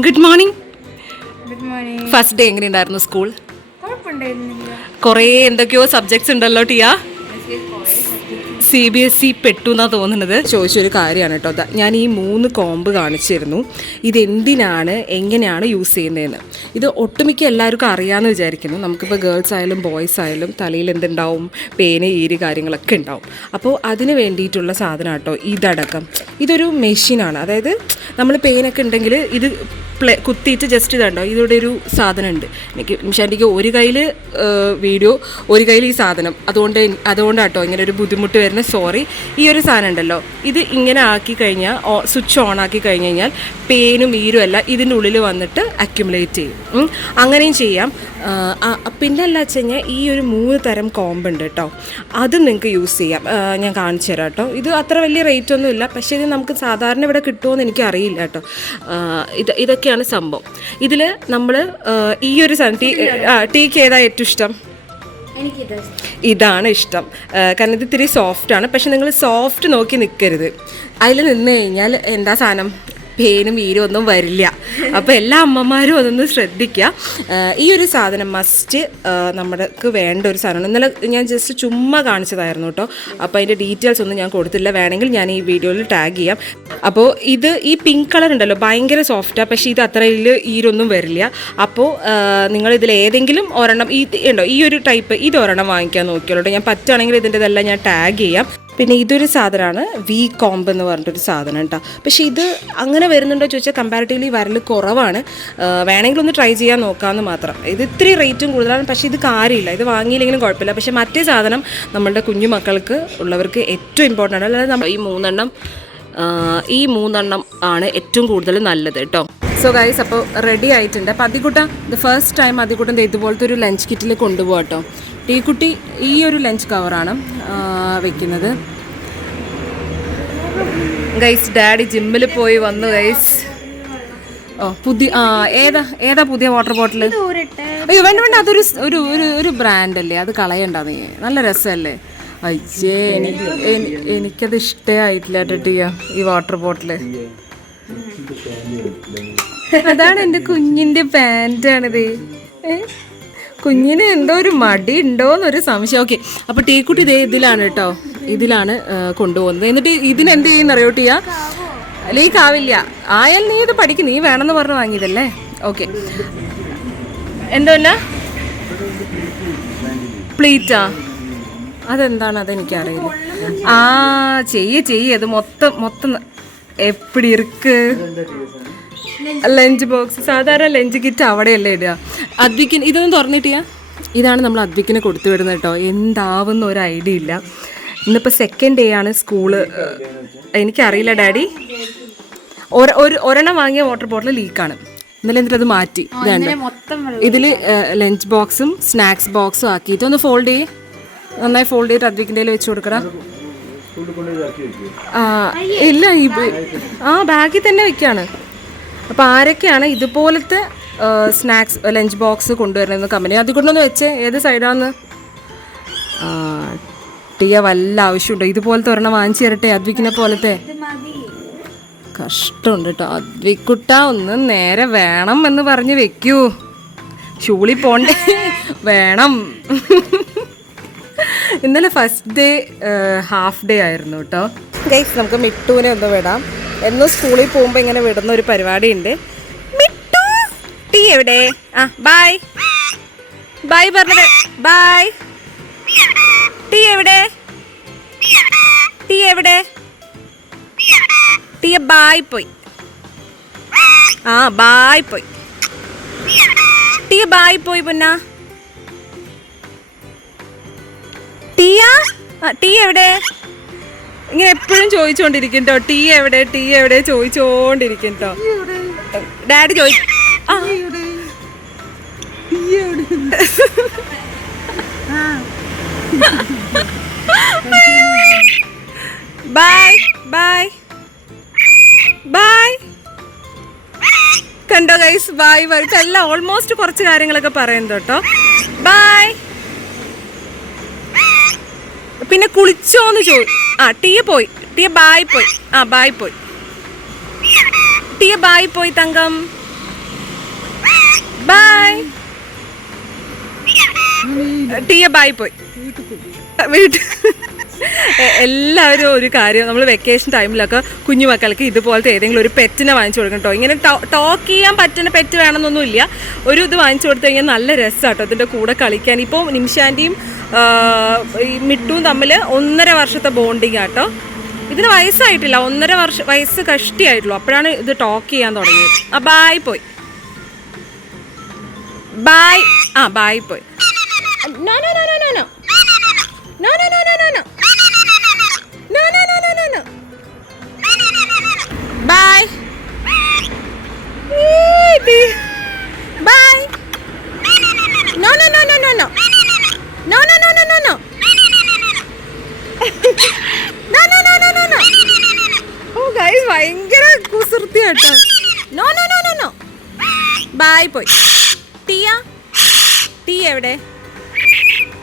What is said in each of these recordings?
Good morning. Good morning. First day എങ്ങനെയുണ്ടായിരുന്നു school? കുഴപ്പമുണ്ടായിരുന്നില്ല. കുറേ എന്തൊക്കെയോ സബ്ജക്ട്സ് ഉണ്ടല്ലോ ടിയ. CBSE പെട്ടു എന്നാണ് തോന്നുന്നത്. ചോദിച്ചൊരു കാര്യമാണ് കേട്ടോ. ഞാൻ ഈ 3 കോമ്പ് കാണിച്ചിരുന്നു. ഇതെന്തിനാണ് എങ്ങനെയാണ് യൂസ് ചെയ്യുന്നതെന്ന്. ഇത് ഒട്ടുമിക്ക എല്ലാവർക്കും അറിയാമെന്ന് വിചാരിക്കുന്നു. നമുക്കിപ്പോൾ ഗേൾസ് ആയാലും ബോയ്സ് ആയാലും തലയിൽ എന്തുണ്ടാവും, പേന ഈര് കാര്യങ്ങളൊക്കെ ഉണ്ടാവും. അപ്പോൾ അതിന് വേണ്ടിയിട്ടുള്ള സാധനം കേട്ടോ ഇതടക്കം. ഇതൊരു മെഷീനാണ്. അതായത് നമ്മൾ പേനൊക്കെ ഉണ്ടെങ്കിൽ ഇത് കുത്തിയിട്ട് ജസ്റ്റ് ഇതുണ്ടോ ഇതിവിടെ ഒരു സാധനം ഉണ്ട്. എനിക്ക് ഒരു കയ്യിൽ വീഡിയോ ഒരു കയ്യിൽ ഈ സാധനം, അതുകൊണ്ടാട്ടോ ഇങ്ങനെ ഒരു ബുദ്ധിമുട്ട് വരുന്നത്. സോറി. ഈ ഒരു സാധനം ഉണ്ടല്ലോ, ഇത് ഇങ്ങനെ ആക്കി കഴിഞ്ഞാൽ സ്വിച്ച് ഓൺ ആക്കി കഴിഞ്ഞ് കഴിഞ്ഞാൽ പേനും ഈരും എല്ലാം ഇതിൻ്റെ ഉള്ളിൽ വന്നിട്ട് അക്യുമുലേറ്റ് ചെയ്യും. അങ്ങനെയും ചെയ്യാം. പിന്നെ അല്ല വെച്ച് കഴിഞ്ഞാൽ ഈ ഒരു 3 തരം കോമ്പ് ഉണ്ട് കേട്ടോ. അത് നിങ്ങൾക്ക് യൂസ് ചെയ്യാം. ഞാൻ കാണിച്ചു തരാം കേട്ടോ. ഇത് അത്ര വലിയ റേറ്റ് ഒന്നും ഇല്ല, പക്ഷേ ഇത് നമുക്ക് സാധാരണ ഇവിടെ കിട്ടുമോയെന്ന് എനിക്ക് അറിയില്ല കേട്ടോ. ഇതൊക്കെയാണ് സംഭവം. ഇതിൽ നമ്മൾ ഈ ഒരു ടീക്ക് ഏതാ ഏറ്റവും ഇഷ്ടം? ഇതാണ് ഇഷ്ടം. കാരണം ഇത് ഇത്തിരി സോഫ്റ്റാണ്. പക്ഷെ നിങ്ങൾ സോഫ്റ്റ് നോക്കി നിൽക്കരുത്. അതിൽ നിന്ന് കഴിഞ്ഞാൽ എന്താ സാധനം, പേനും ഈരും ഒന്നും വരില്ല. അപ്പോൾ എല്ലാ അമ്മമാരും അതൊന്ന് ശ്രദ്ധിക്കുക. ഈ ഒരു സാധനം മസ്റ്റ് നമ്മൾക്ക് വേണ്ട ഒരു സാധനമാണ്. ഇന്നലെ ഞാൻ ജസ്റ്റ് ചുമ്മാ കാണിച്ചതായിരുന്നു കേട്ടോ. അപ്പോൾ അതിൻ്റെ ഡീറ്റെയിൽസ് ഒന്നും ഞാൻ കൊടുത്തില്ല. വേണമെങ്കിൽ ഞാൻ ഈ വീഡിയോയിൽ ടാഗ് ചെയ്യാം. അപ്പോൾ ഈ പിങ്ക് കളർ ഉണ്ടല്ലോ ഭയങ്കര സോഫ്റ്റാണ്. പക്ഷേ ഇത് അത്രയിൽ ഈരൊന്നും വരില്ല. അപ്പോൾ നിങ്ങളിതിൽ ഏതെങ്കിലും ഒരെണ്ണം ഉണ്ടോ ഈ ഒരു ടൈപ്പ്, ഇത് ഒരെണ്ണം വാങ്ങിക്കാൻ നോക്കിയോളൂ. ഞാൻ പറ്റുകയാണെങ്കിൽ ഇതിൻ്റെതെല്ലാം ഞാൻ ടാഗ് ചെയ്യാം. പിന്നെ ഇതൊരു സാധനമാണ് വി കോമ്പ് എന്ന് പറഞ്ഞിട്ടൊരു സാധനം കേട്ടോ. പക്ഷേ ഇത് അങ്ങനെ വരുന്നുണ്ടോ ചോദിച്ചാൽ കമ്പാരിറ്റീവ്ലി വരൽ കുറവാണ്. വേണമെങ്കിൽ ഒന്ന് ട്രൈ ചെയ്യാൻ നോക്കാമെന്ന് മാത്രം. ഇത് ഇത്തിരി റേറ്റും കൂടുതലാണ്, പക്ഷേ ഇത് കാര്യമില്ല. ഇത് വാങ്ങിയില്ലെങ്കിലും കുഴപ്പമില്ല. പക്ഷേ മറ്റേ സാധനം നമ്മളുടെ കുഞ്ഞു മക്കൾക്ക് ഉള്ളവർക്ക് ഏറ്റവും ഇമ്പോർട്ടൻ്റ് ആണ്. അല്ലാതെ നമ്മൾ ഈ മൂന്നെണ്ണം ആണ് ഏറ്റവും കൂടുതൽ നല്ലത് കേട്ടോ. സോ ഗൈസ്, അപ്പോൾ റെഡി ആയിട്ടുണ്ട്. അപ്പോൾ അതികുട്ടൻ ഫസ്റ്റ് ടൈം അതികുട്ടൻ ഇതുപോലത്തെ ഒരു ലഞ്ച് കിറ്റിൽ കൊണ്ടുപോകാം കേട്ടോ. ടീക്കുട്ടി ഈ ഒരു ലഞ്ച് കവറാണ് വെക്കുന്നത്. ഗൈസ്, ഡാഡി ജിമ്മിൽ പോയി വന്നു ഗൈസ്. ഏതാ പുതിയ വാട്ടർ ബോട്ടിൽ? അയ്യോ വേണ്ട, അതൊരു ഒരു ബ്രാൻഡ് അല്ലേ, അത് കളയണ്ട നീ. നല്ല രസമല്ലേ? അയ്യേ, എനിക്കത് ഇഷ്ടേ ആയിട്ടില്ല കേട്ടോ ഈ വാട്ടർ ബോട്ടിൽ. അതാണ് എൻ്റെ കുഞ്ഞിൻ്റെ പാൻറ്റാണിത്. കുഞ്ഞിന് എന്തോ ഒരു മടി ഉണ്ടോയെന്നൊരു സംശയം. ഓക്കെ, അപ്പോൾ ടീക്കുട്ടി ഇതിലാണ് കേട്ടോ, ഇതിലാണ് കൊണ്ടുപോകുന്നത്. എന്നിട്ട് ഇതിനെന്ത് ചെയ്യുന്നറിയോ ടീയ? ലീക്ക് ആവില്ല. ആയാൽ നീ ഇത് പഠിക്കും, നീ വേണമെന്ന് പറഞ്ഞ് വാങ്ങിയതല്ലേ. ഓക്കെ, എന്തോന്നാ പ്ലീറ്റാ? അതെന്താണ്? അതെനിക്കറിയില്ല. ചെയ്യ് അത് മൊത്തം എപ്പിടി ഇருக்கு. ലഞ്ച് ബോക്സ് സാധാരണ ലഞ്ച് കിറ്റ് അവിടെയല്ലേ ഇടുക. അദ്വിക്കിന് ഇതൊന്നും തുറന്നിട്ടിയാ? ഇതാണ് നമ്മൾ അദ്വിക്കിന് കൊടുത്തു വിടുന്നത് കേട്ടോ. എന്താവുന്ന ഒരു ഐഡിയ ഇല്ല. ഇന്നിപ്പോൾ സെക്കൻഡ് ഡേ ആണ് സ്കൂള്. എനിക്കറിയില്ല ഡാഡി. ഒരെണ്ണം വാങ്ങിയ വാട്ടർ ബോട്ടിൽ ലീക്കാണ്. ഇന്നലെ എന്നിട്ട് അത് മാറ്റി. ഇതിൽ ലഞ്ച് ബോക്സും സ്നാക്സ് ബോക്സും ആക്കിയിട്ട് ഒന്ന് ഫോൾഡ് ചെയ്യ്. നന്നായി ഫോൾഡ് ചെയ്തിട്ട് അദ്വിക്കിൻ്റെ വെച്ച് കൊടുക്കണം. ഇല്ല, ബാഗിൽ തന്നെ വെക്കാണ്. അപ്പോൾ ആരൊക്കെയാണ് ഇതുപോലത്തെ സ്നാക്സ് ലഞ്ച് ബോക്സ് കൊണ്ടുവരുന്നതെന്ന് കമ്പനി അതുകൊണ്ടൊന്ന് വെച്ചേ. ഏത് സൈഡാന്ന് ടീയ വല്ല ആവശ്യമുണ്ടോ? ഇതുപോലത്തെ ഒരെണ്ണം വാങ്ങിച്ചു തരട്ടെ അദ്വിക്കിനെ പോലത്തെ? കഷ്ടമുണ്ട് കേട്ടോ. അദ്വിക്കുട്ട ഒന്ന് നേരെ വേണം എന്ന് പറഞ്ഞ് വെക്കൂ. ഷൂളിൽ പോണ്ടേ? വേണം. ഇന്നലെ ഫസ്റ്റ് ഡേ ഹാഫ് ഡേ ആയിരുന്നു കേട്ടോ. ഗൈസ്, നമുക്ക് മിട്ടുവിനെ ഒന്ന് വിടാം. എന്നും സ്കൂളിൽ പോകുമ്പോൾ ഇങ്ങനെ വിടുന്ന ഒരു പരിപാടി ഉണ്ട്. മിട്ടു ടീ എവിടെ? ബൈ ബൈ പറഞ്ഞത്. ബൈ. ടീ എവിടെ? ടീ ബായ് പോയി. ബായ് പോയി. ടീ ബായ് പോയി. പൊന്ന ടീ എവിടെ? ഇങ്ങനെ എപ്പോഴും ചോദിച്ചോണ്ടിരിക്കും കേട്ടോ. ടീ എവിടെ ചോദിച്ചോണ്ടിരിക്കും കേട്ടോ. Daddy bye bye bye. കണ്ടോ ഗൈസ്, ബൈ ബൈ. എല്ലാം ഓൾമോസ്റ്റ് കുറച്ച് കാര്യങ്ങളൊക്കെ പറയുന്നത് കേട്ടോ. ബൈ. പിന്നെ കുളിച്ചോന്ന് ടീ പോയി. ടീ ബായ് പോയി. ബായ് പോയി. ടീ ബായ് പോയി തങ്കം. ബൈ. ടീയ ബൈ പോയി വീട്ടിൽ. എല്ലാവരും ഒരു കാര്യം, നമ്മൾ വെക്കേഷൻ ടൈമിലൊക്കെ കുഞ്ഞു മക്കൾക്ക് ഇതുപോലത്തെ ഏതെങ്കിലും ഒരു പെറ്റിനെ വാങ്ങിച്ചു കൊടുക്കണം കേട്ടോ. ഇങ്ങനെ ടോക്ക് ചെയ്യാൻ പറ്റുന്ന പെറ്റ് വേണമെന്നൊന്നുമില്ല. ഒരു ഇത് വാങ്ങിച്ചു കൊടുത്തു കഴിഞ്ഞാൽ നല്ല രസമാട്ടോ അതിൻ്റെ കൂടെ കളിക്കാൻ. ഇപ്പോൾ നിമിഷാൻ്റെയും ഈ മിട്ടുവും തമ്മിൽ 1.5 വർഷത്തെ ബോണ്ടിങ് ആട്ടോ. ഇതിന് വയസ്സായിട്ടില്ല, 1.5 വയസ്സ് കഷ്ടിയായിട്ടുള്ളൂ. അപ്പോഴാണ് ഇത് ടോക്ക് ചെയ്യാൻ തുടങ്ങിയത്. ആ ബായ് പോയി, ബായ്. ആ ബായ് പോയി. No no no no no no no no no no no no no no no no no no bye bye no no no no no no no no no no no no no no no no no no no oh guys ഭയങ്കര കുസൃതിയാട്ടോ. no no no no no bye പോയി. ടിയ ടിയ എവിടെ?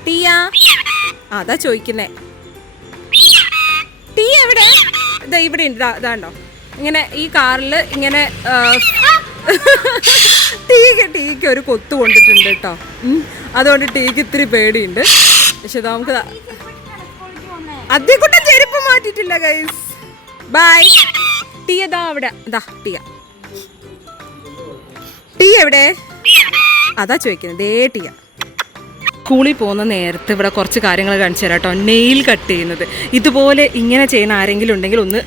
ടിയ അതാ ചോദിക്കുന്നേ. Tea എവിടെ? ഇതാ ഇവിടെ ഉണ്ട്. ഇതാണ്ടോ ഇങ്ങനെ ഈ കാറിൽ ഇങ്ങനെ ടീക്ക് ഒരു കൊത്തു കൊണ്ടിട്ടുണ്ട് കേട്ടോ. അതുകൊണ്ട് ടീക്ക് ഇത്തിരി പേടിയുണ്ട്. പക്ഷെ നമുക്ക് അധികം ചെരുപ്പ് മാറ്റിയിട്ടില്ല ഗൈസ്. ബൈ. ടീ ഇതാ അവിടെ. ഇതാ ടീ എവിടെ? അതാ ചോദിക്കുന്നത്. ദേ ടീ. സ്കൂളിൽ പോകുന്ന നേരത്തെ ഇവിടെ കുറച്ച് കാര്യങ്ങൾ കാണിച്ചു തരാം കേട്ടോ. നെയിൽ കട്ട് ചെയ്യുന്നത് ഇതുപോലെ ഇങ്ങനെ ചെയ്യുന്ന ആരെങ്കിലും ഉണ്ടെങ്കിൽ ഒന്ന്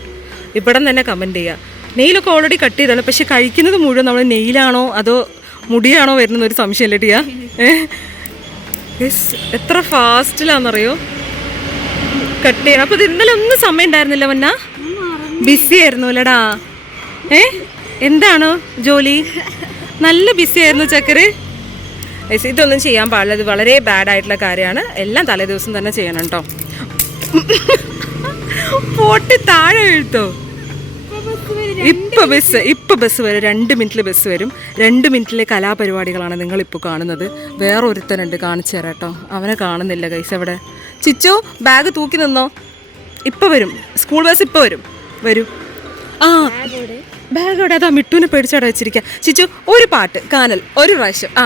ഇവിടെ തന്നെ കമൻറ്റ് ചെയ്യുക. നെയിലൊക്കെ ഓൾറെഡി കട്ട് ചെയ്താണ്, പക്ഷെ കഴിക്കുന്നത് മുഴുവൻ നമ്മൾ നെയിലാണോ അതോ മുടിയാണോ വരുന്നൊരു സംശയമല്ലേ ടിയാ? എത്ര ഫാസ്റ്റിലാണെന്നറിയോ കട്ട് ചെയ്യണം. അപ്പോൾ ഇത് ഇന്നലെ ഒന്നും സമയം ഉണ്ടായിരുന്നില്ല വന്ന, ബിസി ആയിരുന്നു അല്ലടാ. എന്താണോ ജോലി? നല്ല ബിസി ആയിരുന്നു ചക്കര്. ഇതൊന്നും ചെയ്യാൻ പാടില്ല, ഇത് വളരെ ബാഡായിട്ടുള്ള കാര്യമാണ്. എല്ലാം തലേ ദിവസം തന്നെ ചെയ്യണം കേട്ടോ. പോട്ടി താഴെ എഴുത്തോ. ഇപ്പൊ ബസ് വരും, 2 മിനിറ്റിൽ ബസ് വരും. 2 മിനിറ്റിലെ കലാപരിപാടികളാണ് നിങ്ങളിപ്പോൾ കാണുന്നത്. വേറെ ഒരുത്തനുണ്ട്, കാണിച്ചു തരാം കേട്ടോ. അവനെ കാണുന്നില്ല ഗൈസ്. എവിടെ? ചിച്ചു ബാഗ് തൂക്കി നിന്നോ. ഇപ്പൊ വരും, സ്കൂൾ ബസ് ഇപ്പൊ വരും. ആ ബാഗ് എവിടെ? അതാ മിട്ടുവിനെ പേടിച്ചവിടെ വെച്ചിരിക്കുക. ചിച്ചു ഒരു പാട്ട് കാനൽ ഒരു പ്രാവശ്യം. ആ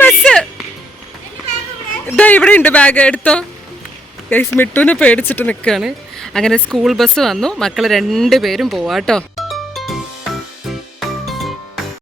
ബസ് ഇതാ ഇവിടെ ഉണ്ട്, ബാഗ് എടുത്തോ. ഗൈസ് മിട്ടുവിനെ പേടിച്ചിട്ട് നിൽക്കുകയാണ്. അങ്ങനെ സ്കൂൾ ബസ് വന്നു, മക്കൾ 2 പേരും പോവാട്ടോ.